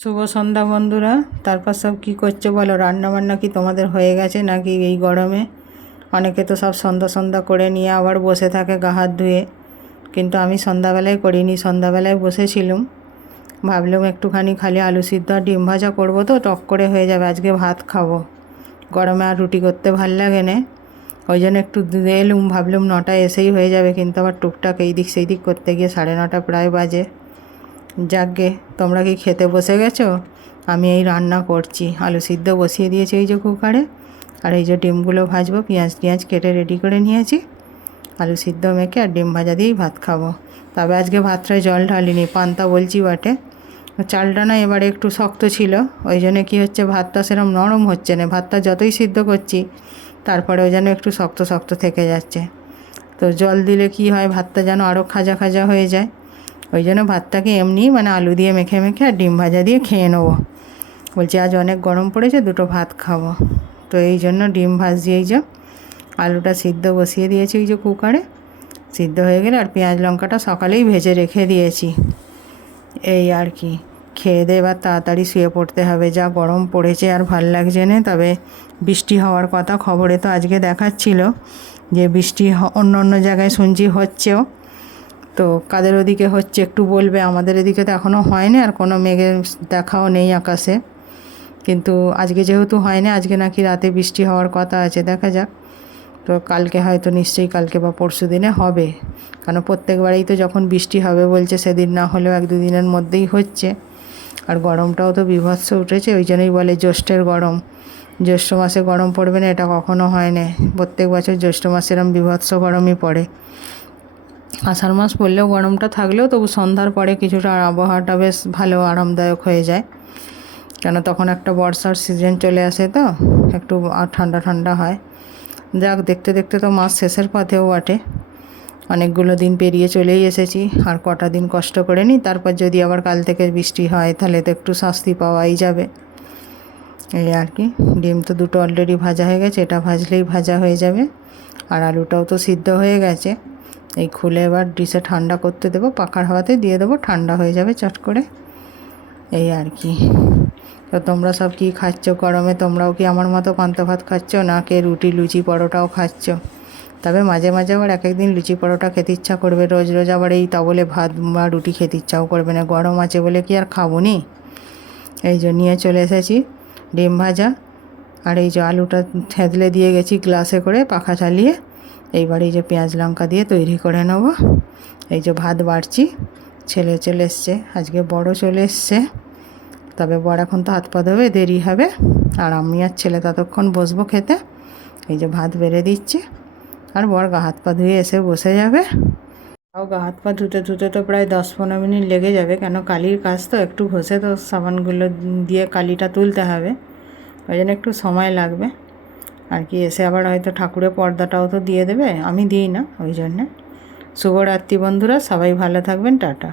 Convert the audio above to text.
শুভ সন্ধ্যা বন্ধুরা। তারপর সব কি করছো বলো? রান্না বান্না কি তোমাদের হয়ে গেছে নাকি এই গরমে? অনেকে তো সব সন্ধ্যা সন্ধ্যা করে নিয়ে আবার বসে থাকে গা হাত ধুয়ে, কিন্তু আমি সন্ধ্যাবেলায় করিনি। সন্ধ্যাবেলায় বসেছিলাম, ভাবলাম একটুখানি খালি আলু সিদ্ধ আর ডিম ভাজা করবো, তো টক করে হয়ে যাবে। আজকে ভাত খাবো, গরমে আর রুটি করতে ভাল লাগে না। ওই জন্য একটু দিয়ে এলুম, ভাবলাম 9টায় এসেই হয়ে যাবে, কিন্তু আবার টুকটাক এই দিক সেই দিক করতে গিয়ে 9:30 প্রায় বাজে। যাকগে, তোমরা কি খেতে বসে গেছো? আমি এই রান্না করছি, আলু সিদ্ধ বসিয়ে দিয়েছি এই যে কুকারে, আর এই যে ডিমগুলো ভাজবো। পেঁয়াজ কেটে রেডি করে নিয়েছি, আলু সিদ্ধ মেখে আর ডিম ভাজা দিয়েই ভাত খাবো। তবে আজকে ভাতটায় জল ঢালিনি, পান্তা বলছি বটে। চালটা না এবারে একটু শক্ত ছিল, ওই জন্য কী হচ্ছে, ভাতটা সেরকম নরম হচ্ছে না। ভাতটা যতই সিদ্ধ করছি তারপরে ওই যেন একটু শক্ত শক্ত থেকে যাচ্ছে। তো জল দিলে কি হয়, ভাতটা যেন আরও খাজা খাজা হয়ে যায়। ওই জন্য ভাতটাকে এমনি আলু দিয়ে মেখে মেখে আর ডিম ভাজা দিয়ে খেয়ে নেবো। বলছি আজ অনেক গরম পড়েছে, দুটো ভাত খাবো। তো এই জন্য ডিম ভাজি, এই যে আলুটা সিদ্ধ বসিয়ে দিয়েছি ওই যে কুকারে, সিদ্ধ হয়ে গেলে আর পেঁয়াজ লঙ্কাটা সকালেই ভেজে রেখে দিয়েছি। এই আর কি, খেয়ে দিয়ে এবার তাড়াতাড়ি শুয়ে পড়তে হবে, যা গরম পড়েছে আর ভাল লাগছে না। তবে বৃষ্টি হওয়ার কথা, খবরে তো আজকে দেখাচ্ছিল যে বৃষ্টি অন্য অন্য জায়গায় শুনছি হচ্ছেও। তো কাদের ওদিকে হচ্ছে একটু বলবে? আমাদের এদিকে তো এখনও হয়নি, আর কোনো মেঘের দেখাও নেই আকাশে। কিন্তু আজকে যেহেতু হয়নি, আজকে নাকি রাতে বৃষ্টি হওয়ার কথা আছে, দেখা যাক। তো কালকে হয়তো নিশ্চয়ই কালকে বা পরশু দিনে হবে, কারণ প্রত্যেকবারেই তো যখন বৃষ্টি হবে বলছে, সেদিন না হলেও 1-2 দিনের মধ্যেই হচ্ছে। আর গরমটাও তো বীভৎস উঠেছে, ওই জন্যই বলে জ্যৈষ্ঠের গরম। জ্যৈষ্ঠ মাসে গরম পড়বে না, এটা কখনো হয় না। প্রত্যেক বছর জ্যৈষ্ঠ মাসে এরম বীভৎস গরমই পড়ে। আষাঢ় মাস পড়লেও গরমটা থাকলেও তবু সন্ধ্যার পরে কিছুটা আবহাওয়াটা বেশ ভালো আরামদায়ক হয়ে যায়, কেন তখন একটা বর্ষার সিজন চলে আসে, তো একটু ঠান্ডা ঠান্ডা হয়। যাক, দেখতে দেখতে তো মাস শেষের পথেও বটে, অনেকগুলো দিন পেরিয়ে চলেই এসেছি। আর কটা দিন কষ্ট করে নিই, তারপর যদি আবার কাল থেকে বৃষ্টি হয় তাহলে তো একটু শাস্তি পাওয়াই যাবে। এই আর কি। ডিম তো দুটো অলরেডি ভাজা হয়ে গেছে, এটা ভাজলেই ভাজা হয়ে যাবে। আর আলুটাও তো সিদ্ধ হয়ে গেছে। এই খুলে এবার ডিশে ঠান্ডা করতে দেবো, পাখার হাওয়াতে দিয়ে দেবো, ঠান্ডা হয়ে যাবে চট করে। এই আর কি। তো তোমরা সব কি খাচ্ছ গরমে? তোমরাও কি আমার মতো পান্তা ভাত খাচ্ছ, না কে রুটি লুচি পরোটাও খাচ্ছ? তবে মাঝে মাঝে আবার এক একদিন লুচি পরোটা খেতে ইচ্ছা করবে, রোজ রোজ আবার এই তা বলে ভাত বা রুটি খেতে ইচ্ছাও করবে না। গরম আছে বলে কি আর খাবো নি? এই যে নিয়ে চলে এসেছি ডিম ভাজা, আর এই যে আলুটা থেঁতলে দিয়ে গেছি গ্লাসে করে পাখা চালিয়ে। এইবার এই যে পেঁয়াজ লঙ্কা দিয়ে তৈরি করে নেব। এই যে ভাত বাড়ছি, ছেলে চলে এসছে, আজকে বড় চলে এসছে। তবে বড় এখন তো হাত পা ধোবে, দেরি হবে। আর আমি আর ছেলে ততক্ষণ বসবো খেতে। এই যে ভাত বেড়ে দিচ্ছি, আর বড় গা হাত পা ধুয়ে এসে বসে যাবে। তাও গা হাত পা ধুতে ধুতে তো প্রায় 10-15 মিনিট লেগে যাবে, কেন কালির কাজ তো, একটু ঘষে তো সাবানগুলো দিয়ে কালিটা তুলতে হবে, ওই জন্য একটু সময় লাগবে আর কি। এসে আবার হয়তো ঠাকুরের পর্দাটাও তো দিয়ে দেবে, আমি দিই না ওই জন্যে। শুভরাত্রি বন্ধুরা, সবাই ভালো থাকবেন, টাটা।